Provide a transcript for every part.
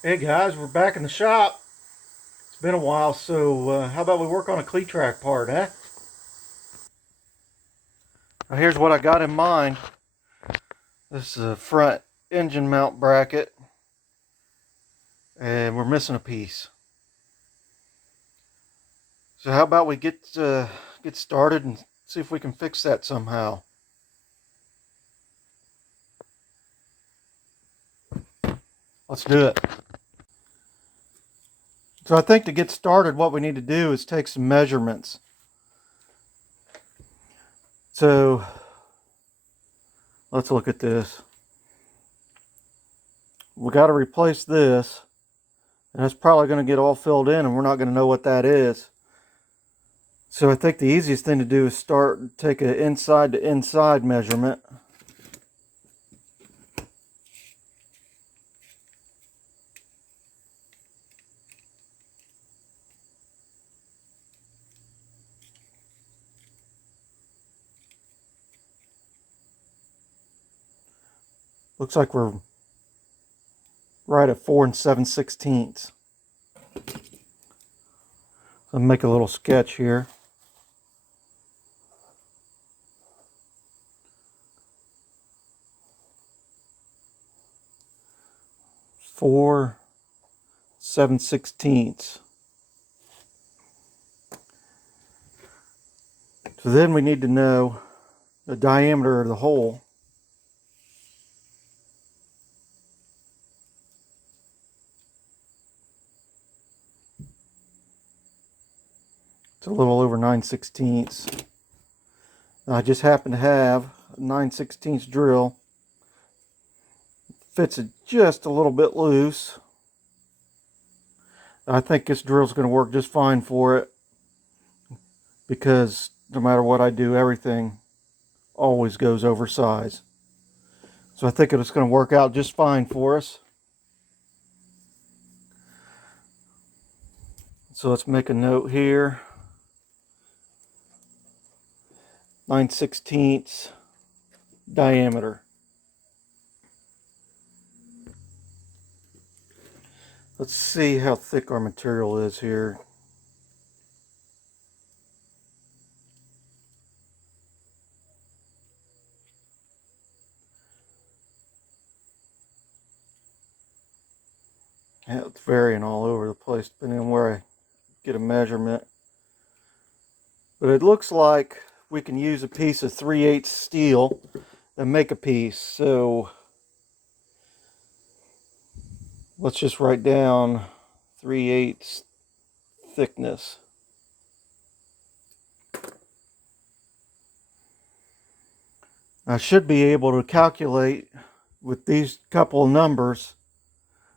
Hey guys, we're back in the shop. It's been a while, so how about we work on a Cletrac part, eh? Now here's what I got in mind. This is a front engine mount bracket, and we're missing a piece. So how about we get started and see if we can fix that somehow. Let's do it. So I think to get started, what we need to do is take some measurements. So let's look at this. We got to replace this, and that's probably going to get all filled in, and we're not going to know what that is. So I think the easiest thing to do is take an inside to inside measurement. Looks like we're right at 4 7/16. I'll make a little sketch here. Four 7/16. So then we need to know the diameter of the hole. It's a little over 9/16. I just happen to have a 9/16 drill. Fits it just a little bit loose. I think this drill is going to work just fine for it, because no matter what I do, everything always goes over size. So I think it's going to work out just fine for us. So let's make a note here. 9/16 diameter. Let's see how thick our material is here. Yeah, it's varying all over the place depending on where I get a measurement. But it looks like we can use a piece of 3/8 steel and make a piece. So let's just write down 3/8 thickness. I should be able to calculate with these couple of numbers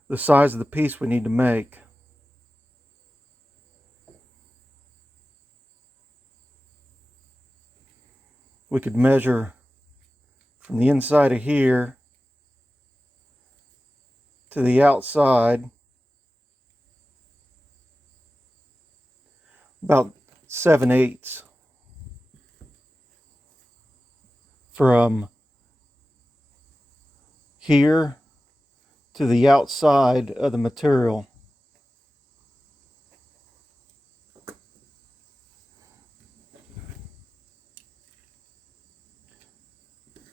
the size of the piece we need to make. We could measure from the inside of here to the outside about 7/8. From here to the outside of the material.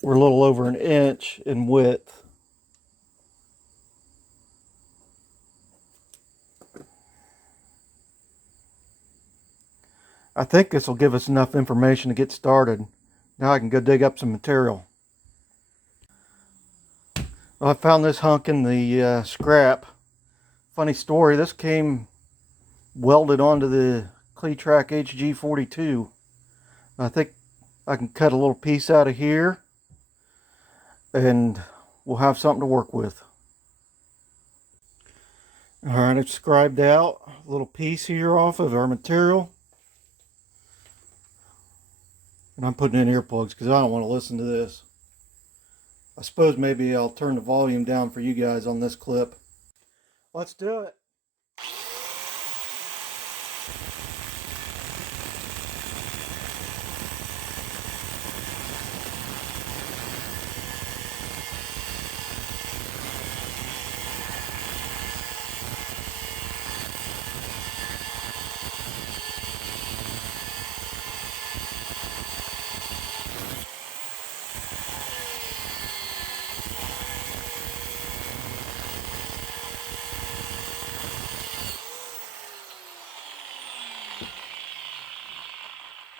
We're a little over an inch in width. I think this will give us enough information to get started. Now I can go dig up some material. Well, I found this hunk in the scrap. Funny story, this came welded onto the Cletrac HG42. I think I can cut a little piece out of here and we'll have something to work with. Alright, I've scribed out a little piece here off of our material. And I'm putting in earplugs because I don't want to listen to this. I suppose maybe I'll turn the volume down for you guys on this clip. Let's do it.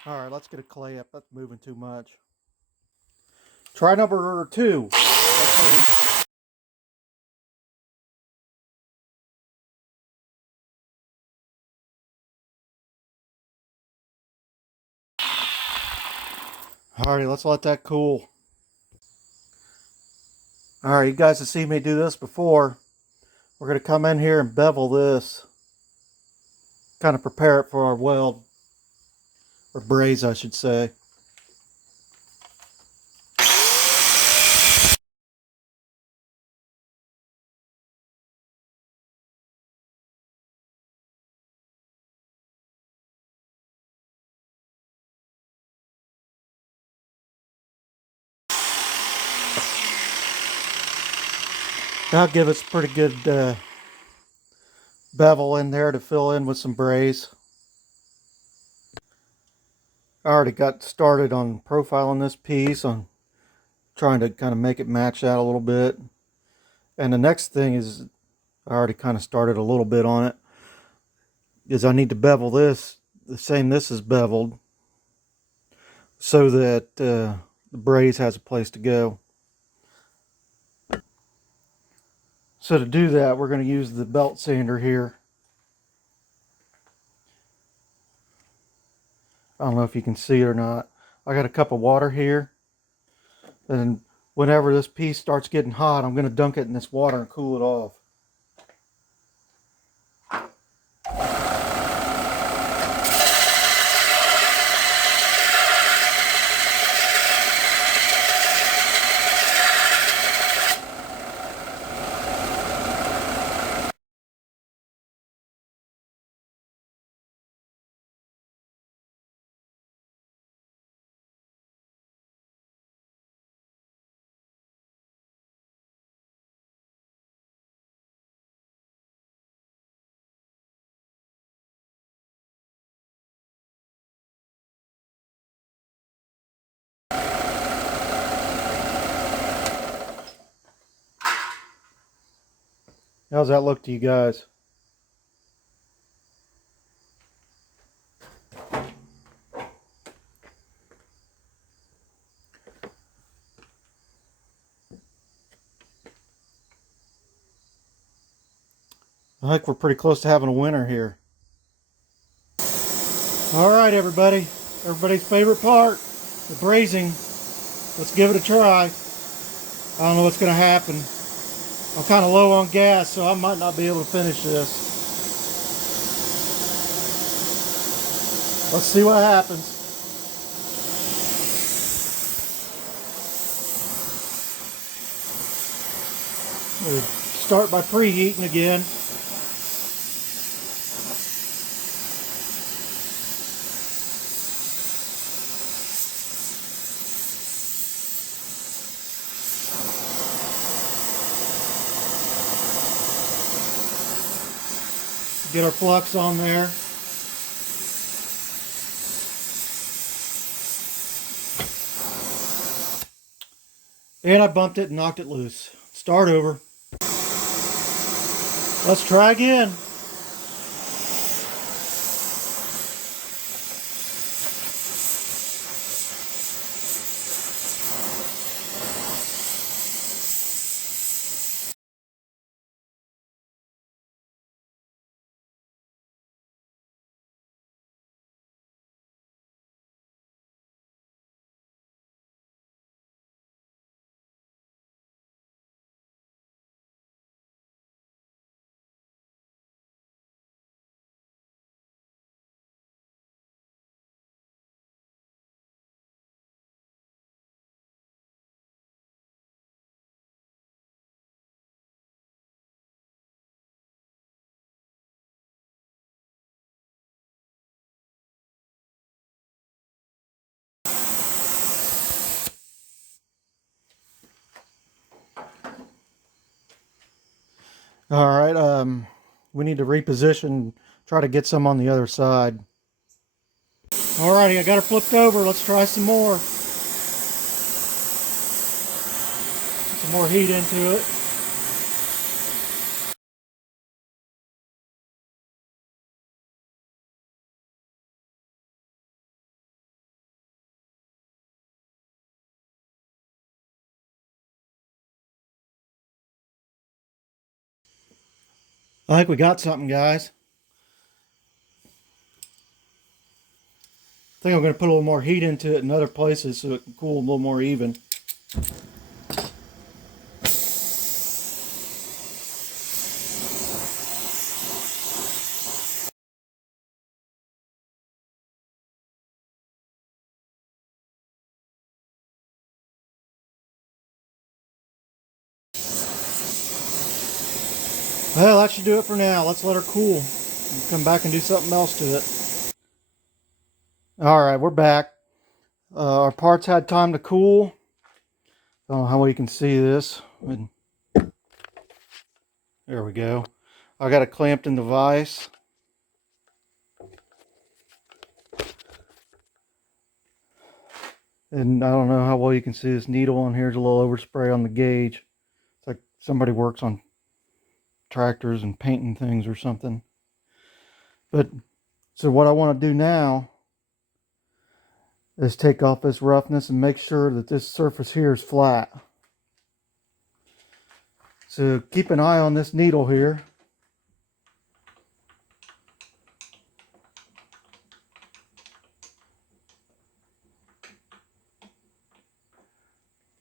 All right, let's get a clay up. That's moving too much. Try number 2. Let's see. Alrighty, let's let that cool. Alright, you guys have seen me do this before. We're going to come in here and bevel this. Kind of prepare it for our weld. Or braze, I should say. That'll give us pretty good bevel in there to fill in with some braze. I already got started on profiling this piece, on trying to kind of make it match that a little bit. And the next thing is, I already kind of started a little bit on it, is I need to bevel this the same this is beveled, so that the braze has a place to go. So to do that, we're going to use the belt sander here. I don't know if you can see it or not. I got a cup of water here, and whenever this piece starts getting hot, I'm going to dunk it in this water and cool it off. How's that look to you guys? I think we're pretty close to having a winner here. Alright everybody, everybody's favorite part, the brazing. Let's give it a try. I don't know what's going to happen. I'm kind of low on gas, so I might not be able to finish this. Let's see what happens. We'll start by preheating again. Get our flux on there. And I bumped it and knocked it loose. Start over. Let's try again. All right, we need to reposition, try to get some on the other side. Alrighty, I got it flipped over. Let's try some more. Put some more heat into it. I think we got something, guys. I think I'm going to put a little more heat into it in other places so it can cool a little more even. Well, that should do it for now. Let's let her cool and come back and do something else to it. Alright, we're back. Our parts had time to cool. I don't know how well you can see this. There we go. I got it clamped in the vise. And I don't know how well you can see this needle on here. There's a little overspray on the gauge. It's like somebody works on tractors and painting things or something. But so what I want to do now is take off this roughness and make sure that this surface here is flat. So keep an eye on this needle here.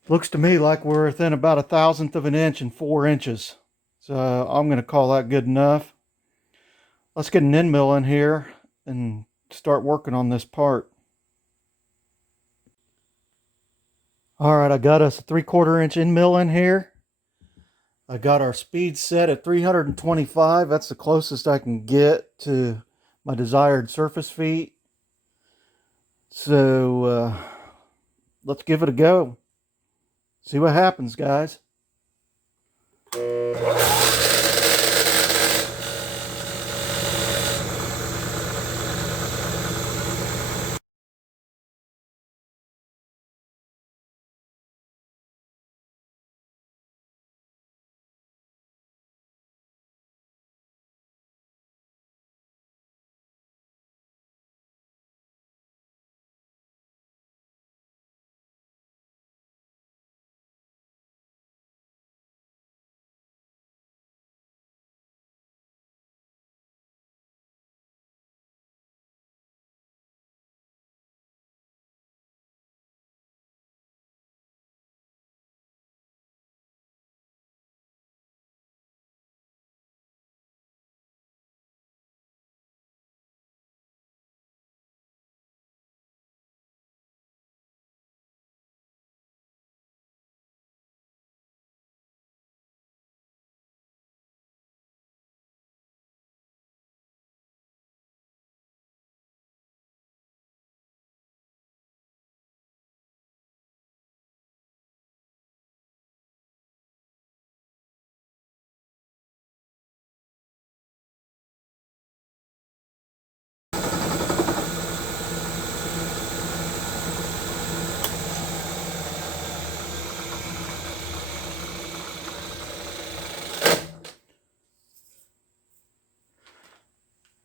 Looks to me like we're within about 1/1000th of an inch and 4 inches. So I'm going to call that good enough. Let's get an end mill in here and start working on this part. Alright, I got us a 3/4 inch end mill in here. I got our speed set at 325. That's the closest I can get to my desired surface feet. So let's give it a go. See what happens, guys.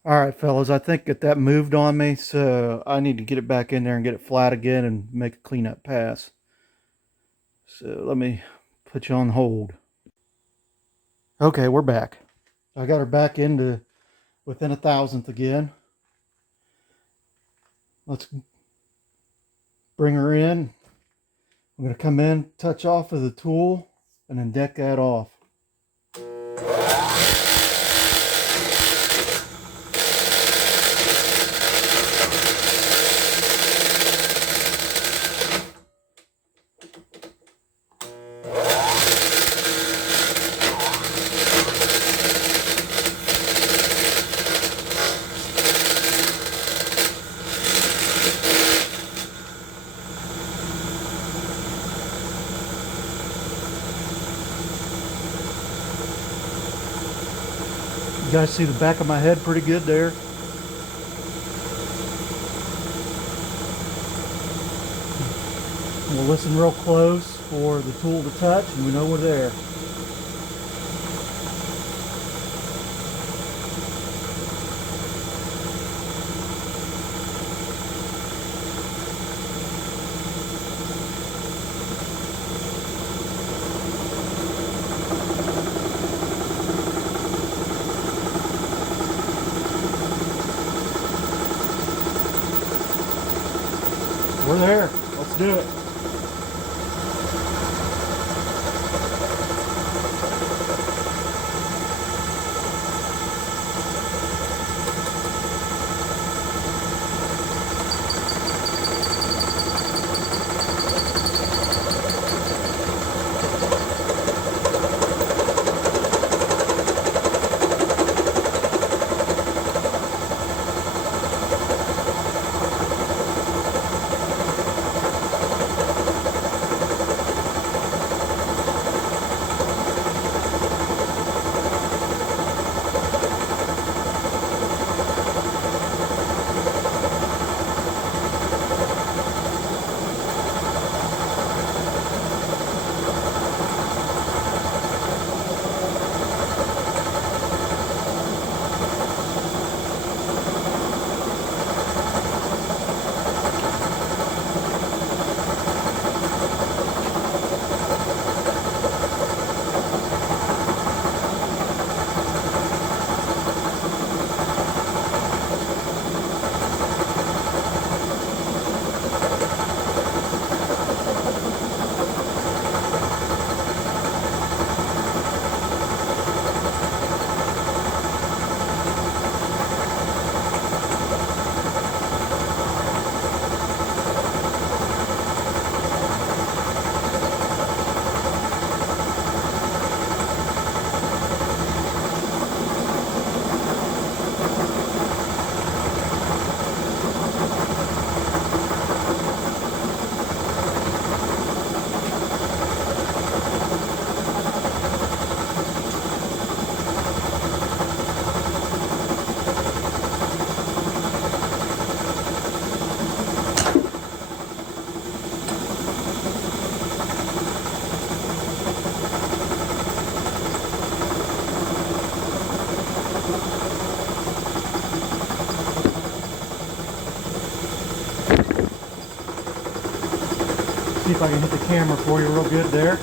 Alright, fellas, I think that moved on me, so I need to get it back in there and get it flat again and make a cleanup pass. So let me put you on hold. Okay, we're back. I got her back into within 1/1000th again. Let's bring her in. I'm going to come in, touch off with the tool, and then deck that off. You guys see the back of my head pretty good there? We'll listen real close for the tool to touch and we know we're there. We're there. Let's do it. See if I can hit the camera for you real good there.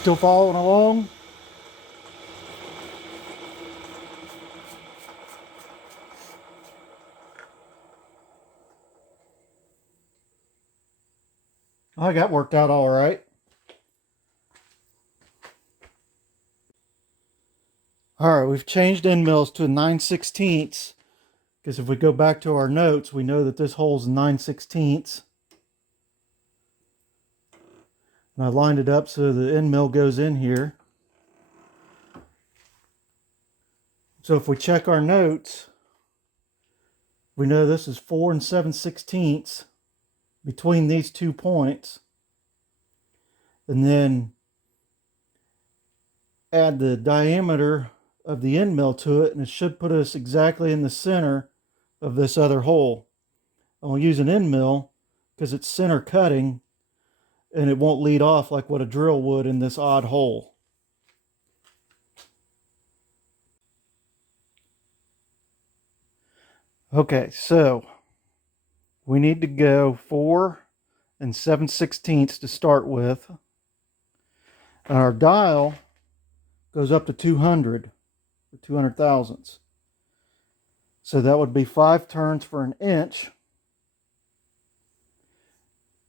Still following along? I got worked out all right. All right, we've changed end mills to 9/16, because if we go back to our notes, we know that this hole's 9/16. And I lined it up so the end mill goes in here. So if we check our notes, we know this is 4 7/16 between these 2 points. And then add the diameter of the end mill to it, and it should put us exactly in the center of this other hole. I'll use an end mill because it's center cutting and it won't lead off like what a drill would in this odd hole. Okay, so we need to go 4 and 7/16 to start with. And our dial goes up to 200, or 200 thousandths. So that would be 5 turns for an inch,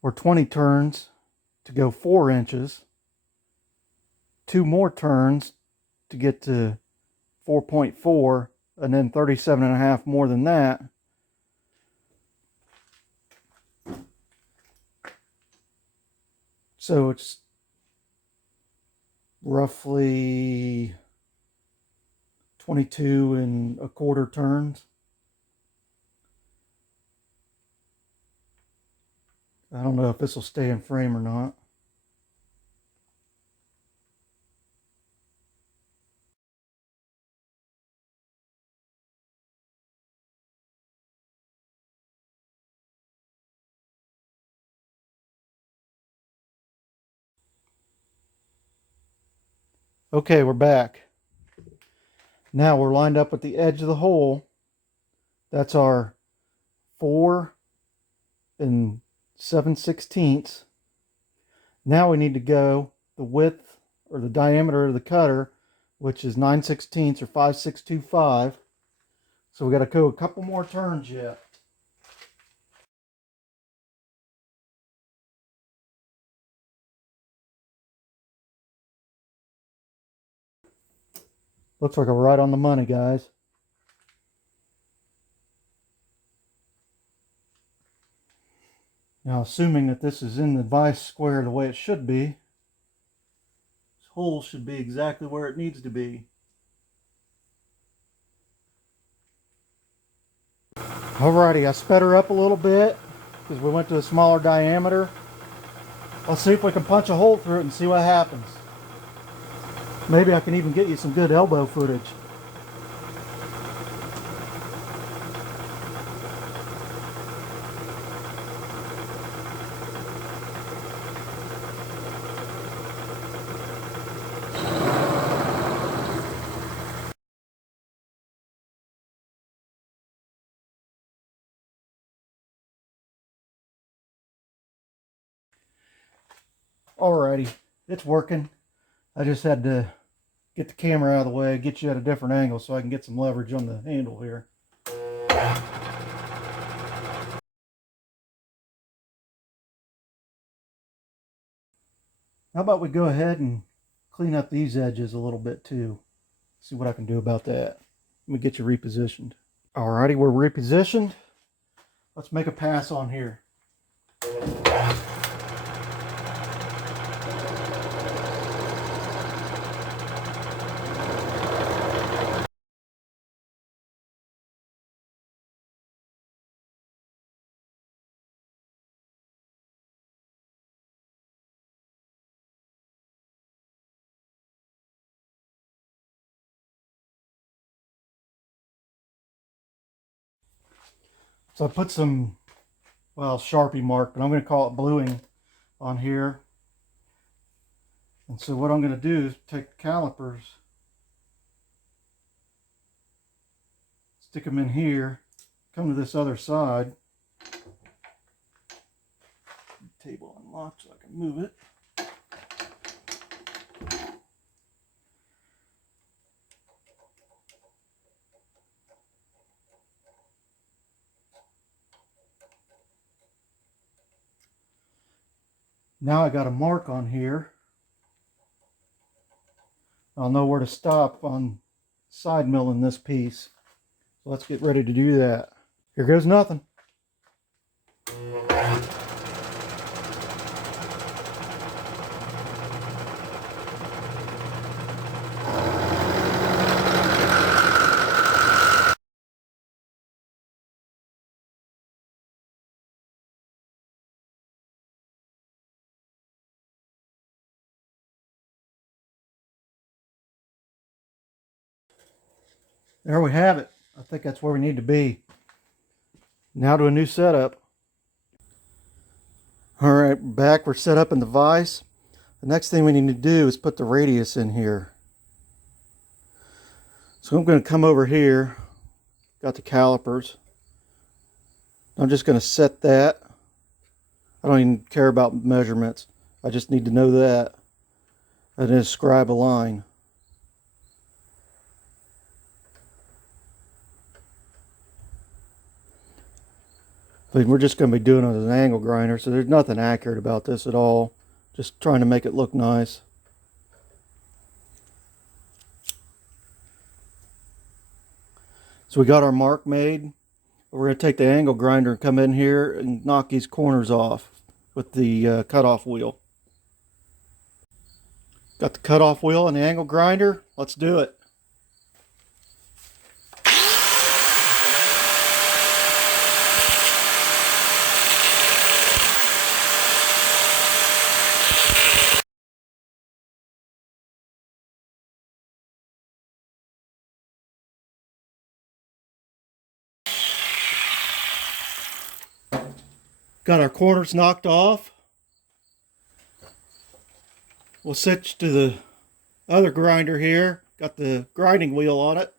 or 20 turns to go 4 inches, 2 more turns to get to 4.4, and then 37.5 more than that. So it's roughly 22.25 turns. I don't know if this will stay in frame or not. Okay, we're back. Now we're lined up at the edge of the hole. That's our 4 and 7/16. Now we need to go the width or the diameter of the cutter, which is 9/16 or 5/625. So we got to go a couple more turns yet. Looks like we're right on the money, guys. Now, assuming that this is in the vice square the way it should be, this hole should be exactly where it needs to be. Alrighty, I sped her up a little bit because we went to a smaller diameter. Let's see if we can punch a hole through it and see what happens. Maybe I can even get you some good elbow footage. Alrighty, it's working. I just had to get the camera out of the way, get you at a different angle so I can get some leverage on the handle here. How about we go ahead and clean up these edges a little bit too. See what I can do about that. Let me get you repositioned. Alrighty, we're repositioned. Let's make a pass on here. So I put some, well, Sharpie mark, but I'm going to call it bluing on here. And so what I'm going to do is take the calipers, stick them in here, come to this other side. Table unlocked so I can move it. Now I got a mark on here. I'll know where to stop on side milling this piece. So let's get ready to do that. Here goes nothing. There we have it. I think that's where we need to be. Now to a new setup. All right, back. We're set up in the vise. The next thing we need to do is put the radius in here. So I'm going to come over here. Got the calipers. I'm just going to set that I don't even care about measurements. I just need to know that and then scribe a line. But we're just going to be doing it with an angle grinder, so there's nothing accurate about this at all. Just trying to make it look nice. So we got our mark made. We're going to take the angle grinder and come in here and knock these corners off with the cutoff wheel. Got the cutoff wheel and the angle grinder. Let's do it. Got our corners knocked off. We'll switch to the other grinder here. Got the grinding wheel on it.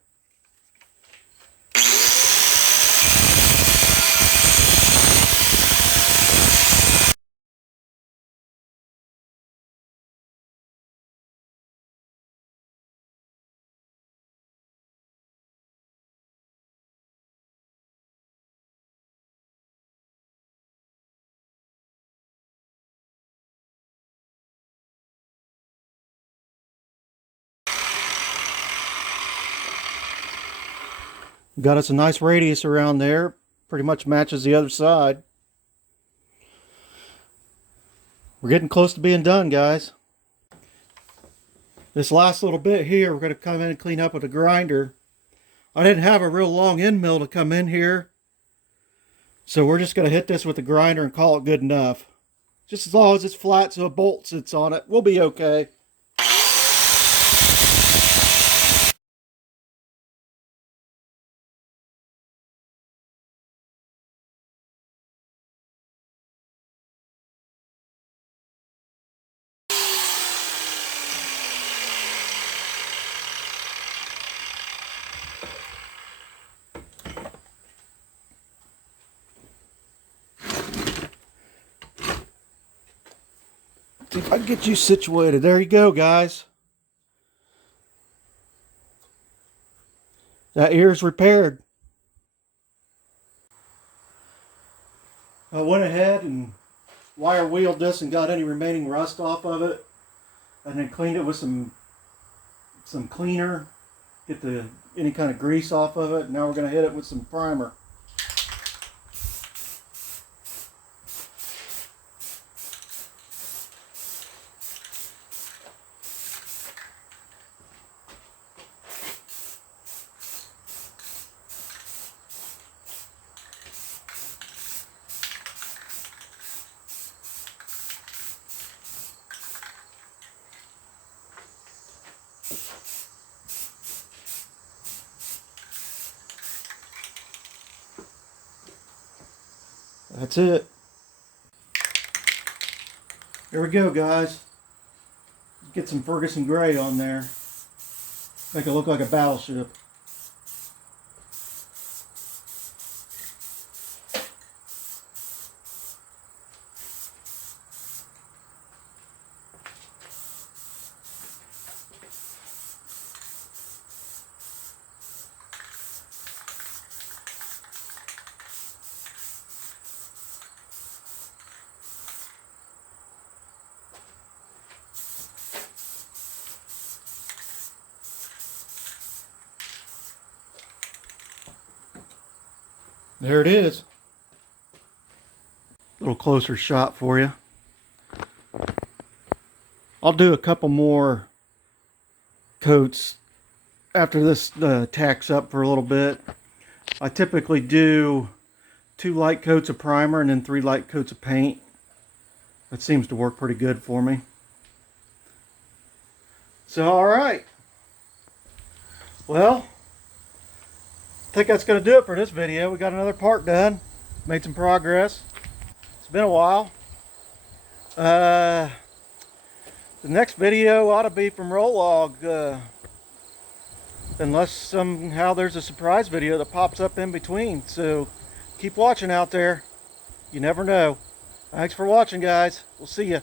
Got us a nice radius around there. Pretty much matches the other side. We're getting close to being done, guys. This last little bit here, we're going to come in and clean up with a grinder. I didn't have a real long end mill to come in here, so we're just going to hit this with the grinder and call it good enough. Just as long as it's flat so a bolt sits on it, we'll be okay. See if I can get you situated. There you go, guys. That ear's repaired. I went ahead and wire wheeled this and got any remaining rust off of it, and then cleaned it with some cleaner, get any kind of grease off of it. Now we're going to hit it with some primer. That's it. There we go, guys. Get some Ferguson gray on there. Make it look like a battleship. There it is. A little closer shot for you. I'll do a couple more coats after this tacks up for a little bit. I typically do 2 light coats of primer and then 3 light coats of paint. That seems to work pretty good for me. So, alright. Well, I think that's going to do it for this video. We got another part done. Made some progress. It's been a while. The next video ought to be from Roll Log. Unless somehow there's a surprise video that pops up in between. So keep watching out there. You never know. Thanks for watching, guys. We'll see you.